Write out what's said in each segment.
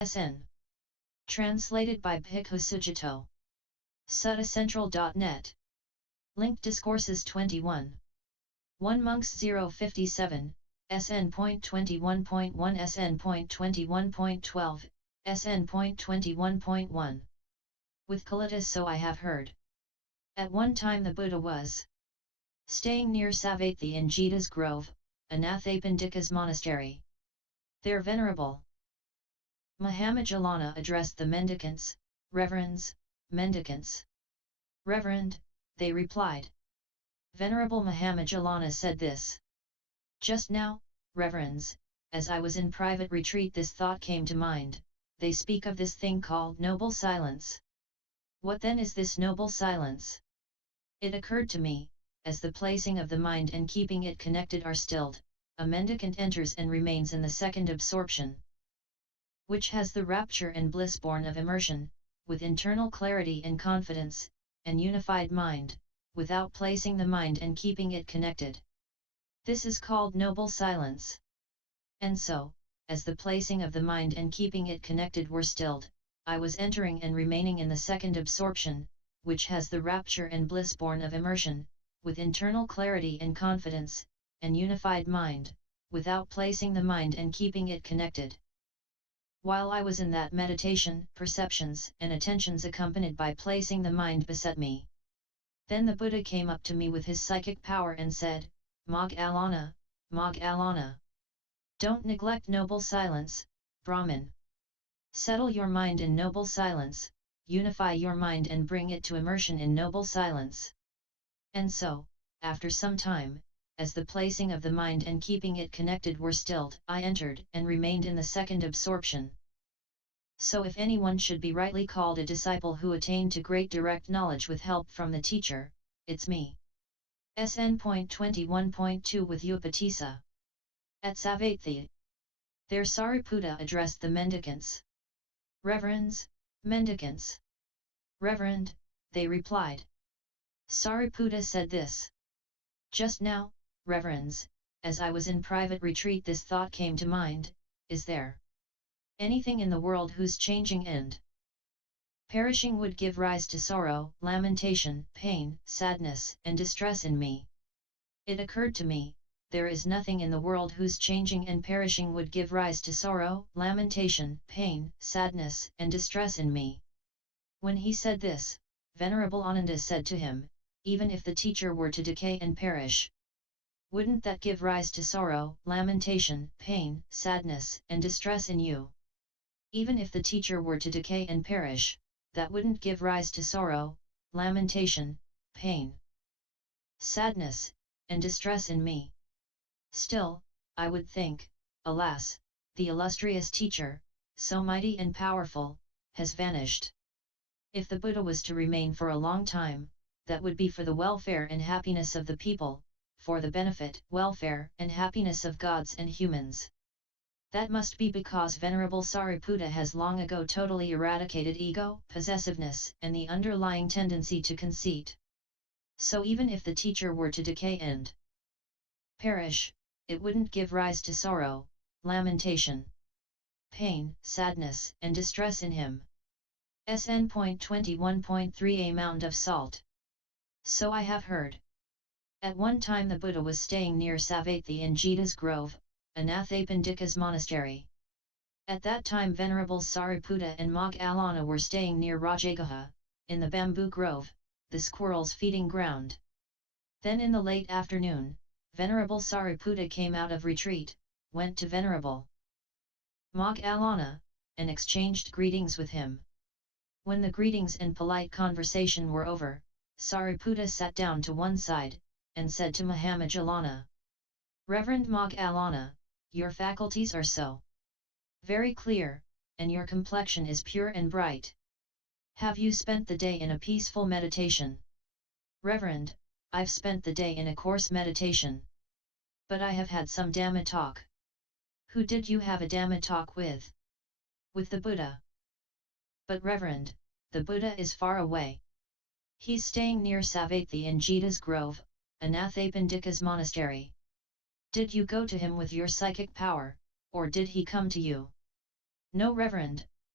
SN. Translated by Bhikkhu Sujato. SuttaCentral.net. Link Discourses 21. 1 Monks 057, SN.21.1 SN.21.12, SN.21.1. With Kolita. So I have heard. At one time the Buddha was staying near Savatthi in Jeta's grove, Anathapindika's monastery. There Venerable Mahamoggallana addressed the mendicants, Reverends, mendicants. Reverend, they replied. Venerable Mahamoggallana said this. Just now, Reverends, as I was in private retreat this thought came to mind, they speak of this thing called noble silence. What then is this noble silence? It occurred to me, as the placing of the mind and keeping it connected are stilled, a mendicant enters and remains in the second absorption, which has the rapture and bliss born of immersion, with internal clarity and confidence, and unified mind, without placing the mind and keeping it connected. This is called noble silence. And so, as the placing of the mind and keeping it connected were stilled, I was entering and remaining in the second absorption, which has the rapture and bliss born of immersion, with internal clarity and confidence, and unified mind, without placing the mind and keeping it connected. While I was in that meditation, perceptions and attentions accompanied by placing the mind beset me. Then the Buddha came up to me with his psychic power and said, Moggallana, Moggallana. Don't neglect noble silence, Brahmin. Settle your mind in noble silence, unify your mind and bring it to immersion in noble silence. And so, after some time, as the placing of the mind and keeping it connected were stilled, I entered and remained in the second absorption. So if anyone should be rightly called a disciple who attained to great direct knowledge with help from the teacher, it's me. SN.21.2 with Upatissa. At Savatthi. There Sariputta addressed the mendicants. Reverends, mendicants. Reverend, they replied. Sariputta said this. Just now, Reverends, as I was in private retreat this thought came to mind, is there anything in the world whose changing and perishing would give rise to sorrow, lamentation, pain, sadness, and distress in me? It occurred to me, there is nothing in the world whose changing and perishing would give rise to sorrow, lamentation, pain, sadness, and distress in me. When he said this, Venerable Ananda said to him, even if the teacher were to decay and perish, wouldn't that give rise to sorrow, lamentation, pain, sadness, and distress in you? Even if the teacher were to decay and perish, that wouldn't give rise to sorrow, lamentation, pain, sadness, and distress in me. Still, I would think, alas, the illustrious teacher, so mighty and powerful, has vanished. If the Buddha was to remain for a long time, that would be for the welfare and happiness of the people, for the benefit, welfare, and happiness of gods and humans. That must be because Venerable Sariputta has long ago totally eradicated ego, possessiveness, and the underlying tendency to conceit. So even if the teacher were to decay and perish, it wouldn't give rise to sorrow, lamentation, pain, sadness, and distress in him. SN.21.3 A mound of salt. So I have heard. At one time the Buddha was staying near Savatthi in Jeta's grove, Anathapindika's monastery. At that time Venerable Sariputta and Moggallana were staying near Rajagaha, in the bamboo grove, the squirrels' feeding ground. Then in the late afternoon, Venerable Sariputta came out of retreat, went to Venerable Moggallana, and exchanged greetings with him. When the greetings and polite conversation were over, Sariputta sat down to one side, and said to Mahamoggallana, Reverend Moggallana, your faculties are so very clear, and your complexion is pure and bright. Have you spent the day in a peaceful meditation? Reverend, I've spent the day in a coarse meditation. But I have had some Dhamma talk. Who did you have a Dhamma talk with? With the Buddha. But Reverend, the Buddha is far away. He's staying near Savatthi in Jeta's grove, Anathapindika's monastery. Did you go to him with your psychic power, or did he come to you? No Reverend,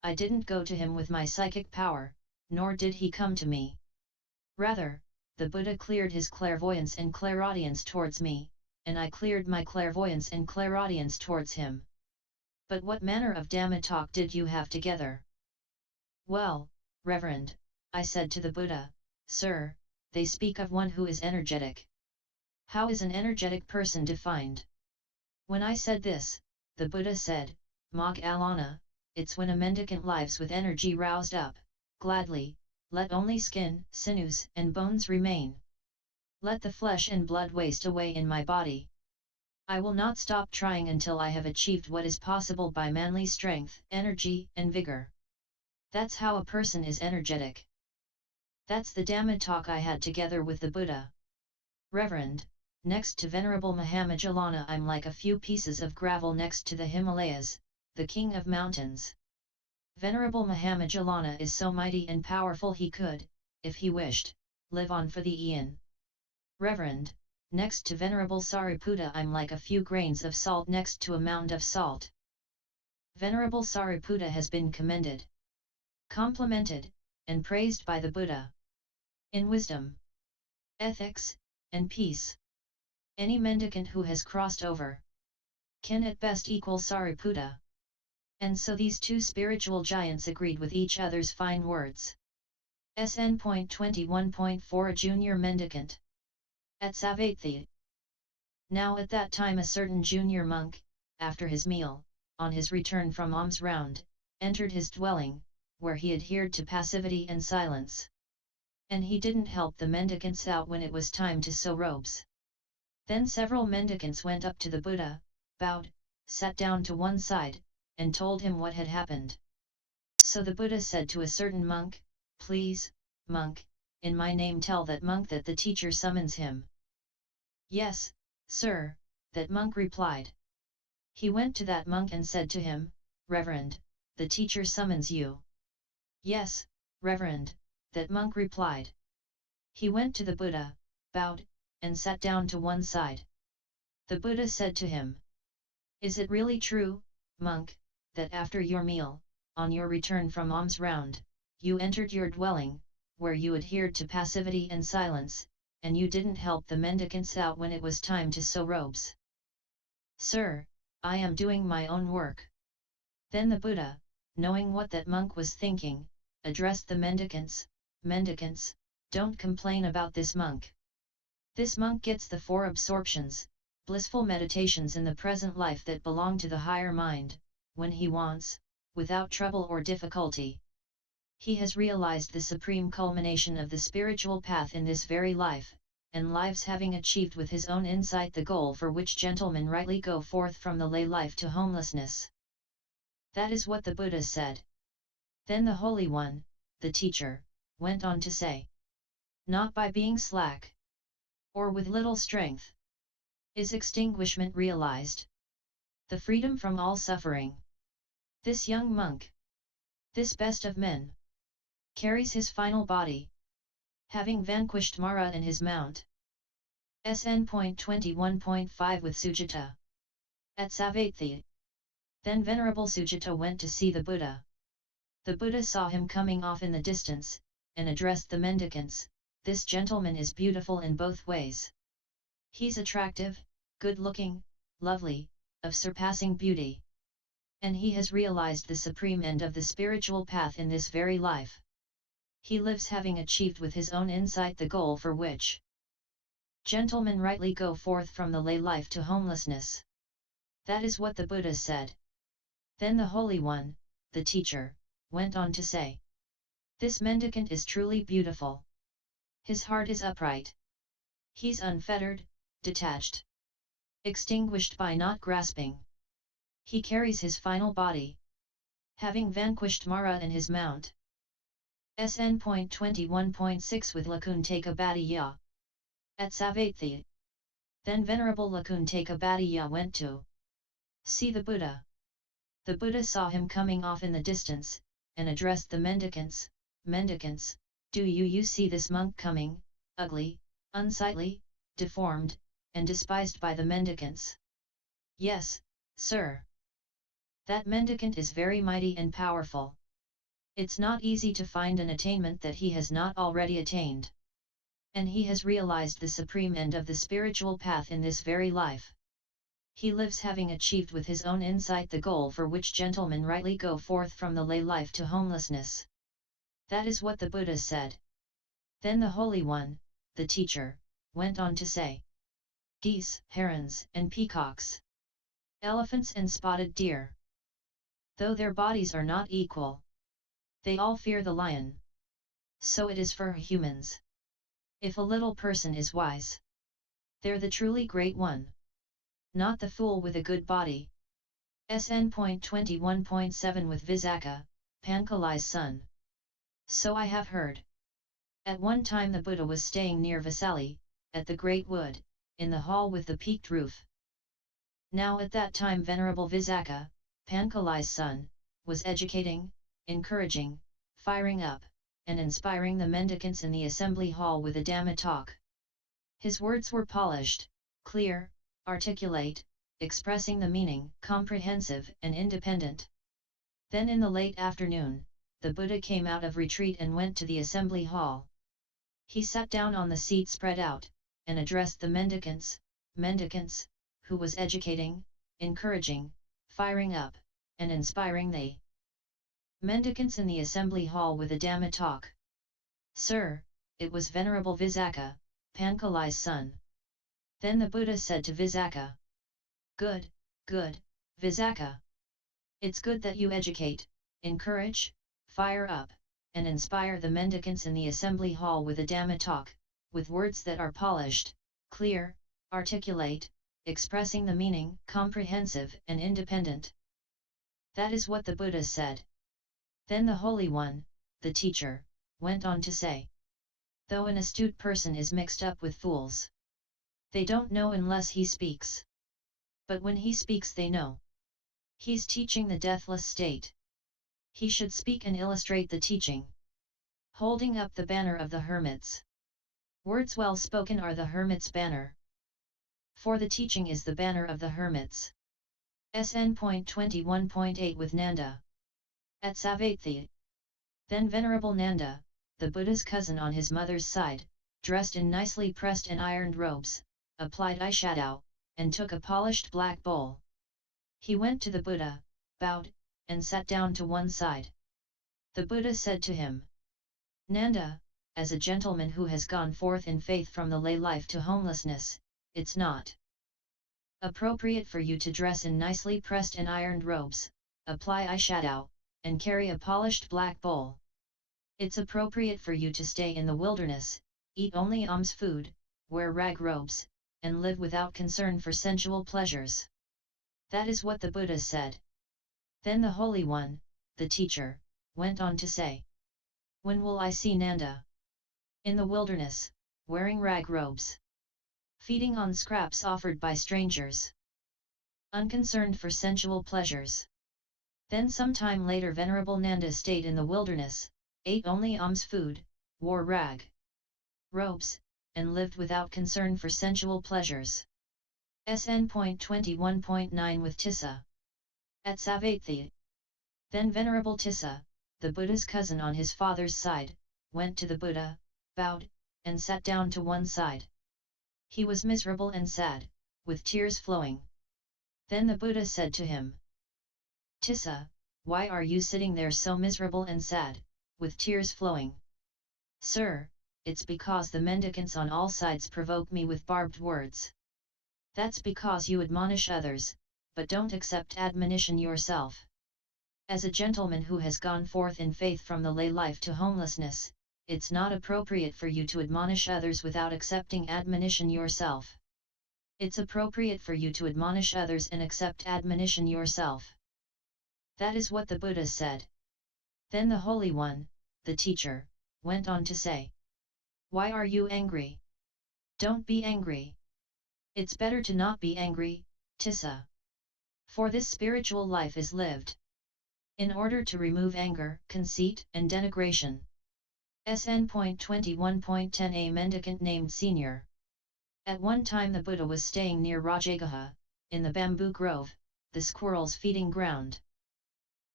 I didn't go to him with my psychic power, nor did he come to me. Rather, the Buddha cleared his clairvoyance and clairaudience towards me, and I cleared my clairvoyance and clairaudience towards him. But what manner of Dhamma talk did you have together? Well, Reverend, I said to the Buddha, Sir, they speak of one who is energetic. How is an energetic person defined? When I said this, the Buddha said, Moggallana, it's when a mendicant lives with energy roused up, gladly, let only skin, sinews, and bones remain. Let the flesh and blood waste away in my body. I will not stop trying until I have achieved what is possible by manly strength, energy, and vigor. That's how a person is energetic. That's the Dhamma talk I had together with the Buddha. Reverend, next to Venerable Mahamoggallana I'm like a few pieces of gravel next to the Himalayas, the king of mountains. Venerable Mahamoggallana is so mighty and powerful he could, if he wished, live on for the eon. Reverend, next to Venerable Sariputta I'm like a few grains of salt next to a mound of salt. Venerable Sariputta has been commended, complimented, and praised by the Buddha. In wisdom, ethics, and peace, any mendicant who has crossed over can at best equal Sariputta. And so these two spiritual giants agreed with each other's fine words. SN.21.1 A junior mendicant. At Savatthi. Now at that time a certain junior monk, after his meal, on his return from alms round, entered his dwelling, where he adhered to passivity and silence. And he didn't help the mendicants out when it was time to sew robes. Then several mendicants went up to the Buddha, bowed, sat down to one side, and told him what had happened. So the Buddha said to a certain monk, Please, monk, in my name tell that monk that the teacher summons him. Yes, sir, that monk replied. He went to that monk and said to him, Reverend, the teacher summons you. Yes, Reverend, that monk replied. He went to the Buddha, bowed, and sat down to one side. The Buddha said to him, Is it really true, monk, that after your meal, on your return from alms round, you entered your dwelling, where you adhered to passivity and silence, and you didn't help the mendicants out when it was time to sew robes? Sir, I am doing my own work. Then the Buddha, knowing what that monk was thinking, addressed the mendicants, Mendicants, don't complain about this monk. This monk gets the 4 absorptions, blissful meditations in the present life that belong to the higher mind, when he wants, without trouble or difficulty. He has realized the supreme culmination of the spiritual path in this very life, and lives having achieved with his own insight the goal for which gentlemen rightly go forth from the lay life to homelessness. That is what the Buddha said. Then the Holy One, the teacher, went on to say, Not by being slack, or with little strength, is extinguishment realized. The freedom from all suffering. This young monk, this best of men, carries his final body, having vanquished Mara and his mount. SN.21.5 with Sujata. At Savatthi. Then Venerable Sujato went to see the Buddha. The Buddha saw him coming off in the distance, and addressed the mendicants, This gentleman is beautiful in both ways. He's attractive, good-looking, lovely, of surpassing beauty. And he has realized the supreme end of the spiritual path in this very life. He lives having achieved with his own insight the goal for which gentlemen rightly go forth from the lay life to homelessness. That is what the Buddha said. Then the Holy One, the teacher, went on to say, This mendicant is truly beautiful. His heart is upright. He's unfettered, detached, extinguished by not grasping. He carries his final body, having vanquished Mara and his mount. SN.21.6 with Lakuntaka Bhattacharya. At Savatthi. Then Venerable Lakuntaka Bhattacharya went to see the Buddha. The Buddha saw him coming off in the distance, and addressed the mendicants, Mendicants, do you see this monk coming, ugly, unsightly, deformed, and despised by the mendicants? Yes, sir. That mendicant is very mighty and powerful. It's not easy to find an attainment that he has not already attained. And he has realized the supreme end of the spiritual path in this very life. He lives having achieved with his own insight the goal for which gentlemen rightly go forth from the lay life to homelessness. That is what the Buddha said. Then the Holy One, the teacher, went on to say, geese, herons, and peacocks, elephants and spotted deer, though their bodies are not equal, they all fear the lion. So it is for humans. If a little person is wise, they're the truly great one, not the fool with a good body. SN.21.7 with Visakha, Pankalai's son. So I have heard. At one time the Buddha was staying near Vasali, at the Great Wood, in the hall with the peaked roof. Now at that time Venerable Visakha, Pankalai's son, was educating, encouraging, firing up, and inspiring the mendicants in the assembly hall with a Dhamma talk. His words were polished, clear, articulate, expressing the meaning, comprehensive and independent. Then in the late afternoon, the Buddha came out of retreat and went to the assembly hall. He sat down on the seat spread out, and addressed the mendicants, who was educating, encouraging, firing up, and inspiring the mendicants in the assembly hall with a Dhamma talk. Sir, it was Venerable Visakha, Pankalai's son. Then the Buddha said to Visakha, good, Visakha. It's good that you educate, encourage, fire up, and inspire the mendicants in the assembly hall with a Dhamma talk, with words that are polished, clear, articulate, expressing the meaning, comprehensive and independent. That is what the Buddha said. Then the Holy One, the teacher, went on to say, though an astute person is mixed up with fools, they don't know unless he speaks. But when he speaks they know. He's teaching the deathless state. He should speak and illustrate the teaching. Holding up the banner of the hermits. Words well spoken are the hermit's banner. For the teaching is the banner of the hermits. SN.21.8 with Nanda. At Savatthi. Then Venerable Nanda, the Buddha's cousin on his mother's side, dressed in nicely pressed and ironed robes, applied eyeshadow, and took a polished black bowl. He went to the Buddha, bowed, and sat down to one side. The Buddha said to him, Nanda, as a gentleman who has gone forth in faith from the lay life to homelessness, it's not appropriate for you to dress in nicely pressed and ironed robes, apply eyeshadow, and carry a polished black bowl. It's appropriate for you to stay in the wilderness, eat only alms food, wear rag robes, and live without concern for sensual pleasures. That is what the Buddha said. Then the Holy One, the teacher, went on to say, when will I see Nanda? In the wilderness, wearing rag robes, feeding on scraps offered by strangers, unconcerned for sensual pleasures. Then some time later Venerable Nanda stayed in the wilderness, ate only alms food, wore rag robes, and lived without concern for sensual pleasures. SN.21.9 with Tissa. At Savatthi. Then Venerable Tissa, the Buddha's cousin on his father's side, went to the Buddha, bowed, and sat down to one side. He was miserable and sad, with tears flowing. Then the Buddha said to him, Tissa, why are you sitting there so miserable and sad, with tears flowing? Sir, it's because the mendicants on all sides provoke me with barbed words. That's because you admonish others, but don't accept admonition yourself. As a gentleman who has gone forth in faith from the lay life to homelessness, it's not appropriate for you to admonish others without accepting admonition yourself. It's appropriate for you to admonish others and accept admonition yourself. That is what the Buddha said. Then the Holy One, the teacher, went on to say, why are you angry? Don't be angry. It's better to not be angry, Tissa. For this spiritual life is lived in order to remove anger, conceit, and denigration. SN.21.10 A mendicant named Senior. At one time the Buddha was staying near Rajagaha, in the bamboo grove, the squirrels' feeding ground.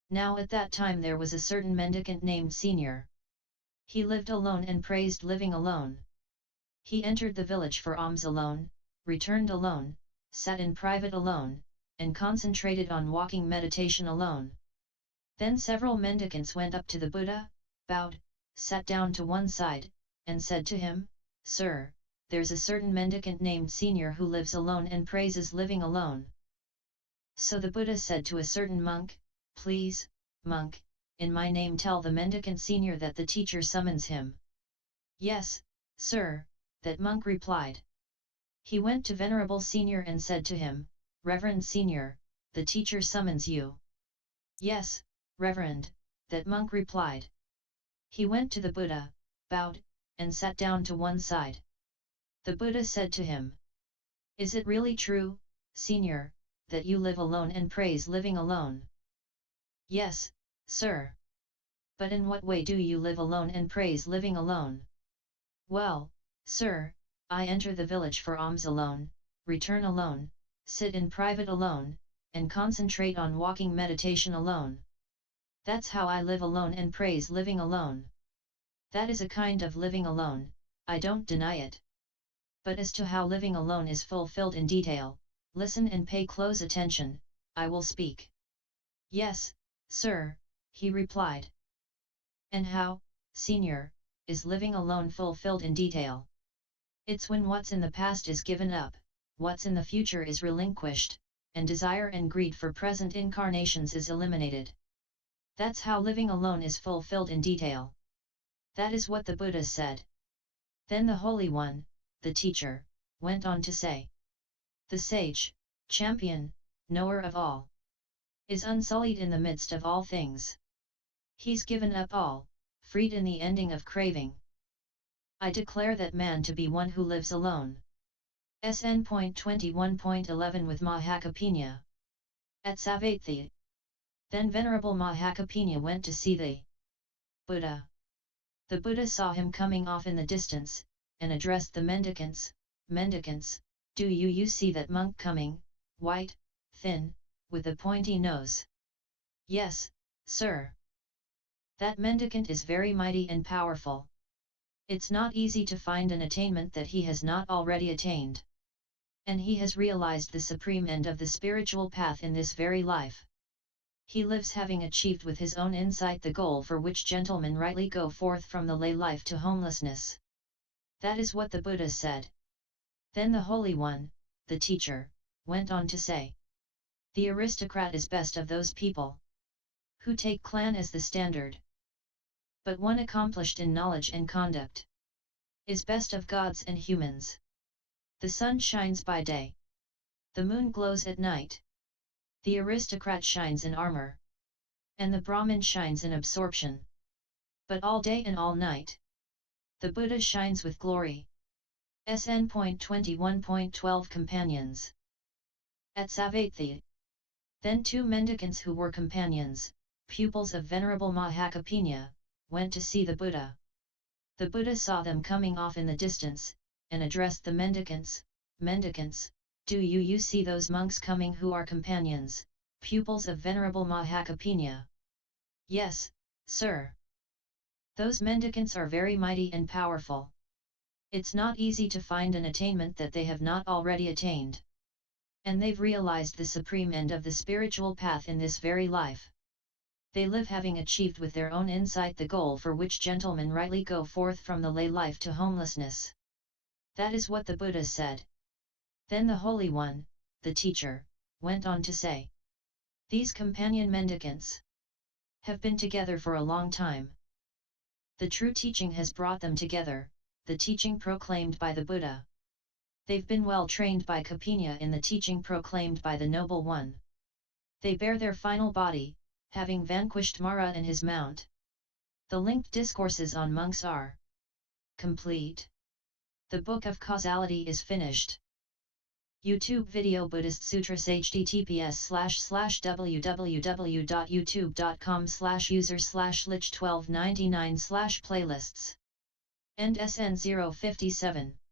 Now at that time there was a certain mendicant named Senior. He lived alone and praised living alone. He entered the village for alms alone, returned alone, sat in private alone, and concentrated on walking meditation alone. Then several mendicants went up to the Buddha, bowed, sat down to one side, and said to him, "Sir, there's a certain mendicant named Senior who lives alone and praises living alone." So the Buddha said to a certain monk, "Please, monk, in my name tell the mendicant Senior that the teacher summons him." "Yes, sir," that monk replied. He went to Venerable Senior and said to him, "Reverend Senior, the teacher summons you." "Yes, Reverend," that monk replied. He went to the Buddha, bowed, and sat down to one side. The Buddha said to him, "Is it really true, Senior, that you live alone and praise living alone?" "Yes, sir." "But in what way do you live alone and praise living alone?" "Well, sir, I enter the village for alms alone, return alone, sit in private alone, and concentrate on walking meditation alone. That's how I live alone and praise living alone. That is a kind of living alone, I don't deny it. But as to how living alone is fulfilled in detail, listen and pay close attention, I will speak." "Yes, sir," he replied. "And how, Senior, is living alone fulfilled in detail?" "It's when what's in the past is given up, what's in the future is relinquished, and desire and greed for present incarnations is eliminated. That's how living alone is fulfilled in detail." That is what the Buddha said. Then the Holy One, the teacher, went on to say, "The sage, champion, knower of all, is unsullied in the midst of all things. He's given up all, freed in the ending of craving. I declare that man to be one who lives alone." SN.21.11 with Mahakapinya. At Savatthi. Then Venerable Mahakapinya went to see the Buddha. The Buddha saw him coming off in the distance, and addressed the mendicants, "Mendicants, do you see that monk coming, white, thin, with a pointy nose?" "Yes, sir. That mendicant is very mighty and powerful. It's not easy to find an attainment that he has not already attained. And he has realized the supreme end of the spiritual path in this very life. He lives having achieved with his own insight the goal for which gentlemen rightly go forth from the lay life to homelessness." That is what the Buddha said. Then the Holy One, the teacher, went on to say, "The aristocrat is best of those people who take clan as the standard. But one accomplished in knowledge and conduct is best of gods and humans. The sun shines by day. The moon glows at night. The aristocrat shines in armor. And the Brahmin shines in absorption. But all day and all night, the Buddha shines with glory." SN.21.12 Companions. At Savatthi. Then two mendicants who were companions, pupils of Venerable Mahakapinya, went to see the Buddha. The Buddha saw them coming off in the distance, and addressed the mendicants, "Mendicants, do you see those monks coming who are companions, pupils of Venerable Mahakapinya?" "Yes, sir. Those mendicants are very mighty and powerful. It's not easy to find an attainment that they have not already attained. And they've realized the supreme end of the spiritual path in this very life. They live having achieved with their own insight the goal for which gentlemen rightly go forth from the lay life to homelessness." That is what the Buddha said. Then the Holy One, the teacher, went on to say, "These companion mendicants have been together for a long time. The true teaching has brought them together, the teaching proclaimed by the Buddha. They've been well trained by Kapinya in the teaching proclaimed by the Noble One. They bear their final body, having vanquished Mara and his mount. The linked discourses on monks are complete. The book of causality is finished." YouTube video Buddhist Sutras https://www.youtube.com/user/lich1299/playlists. End SN057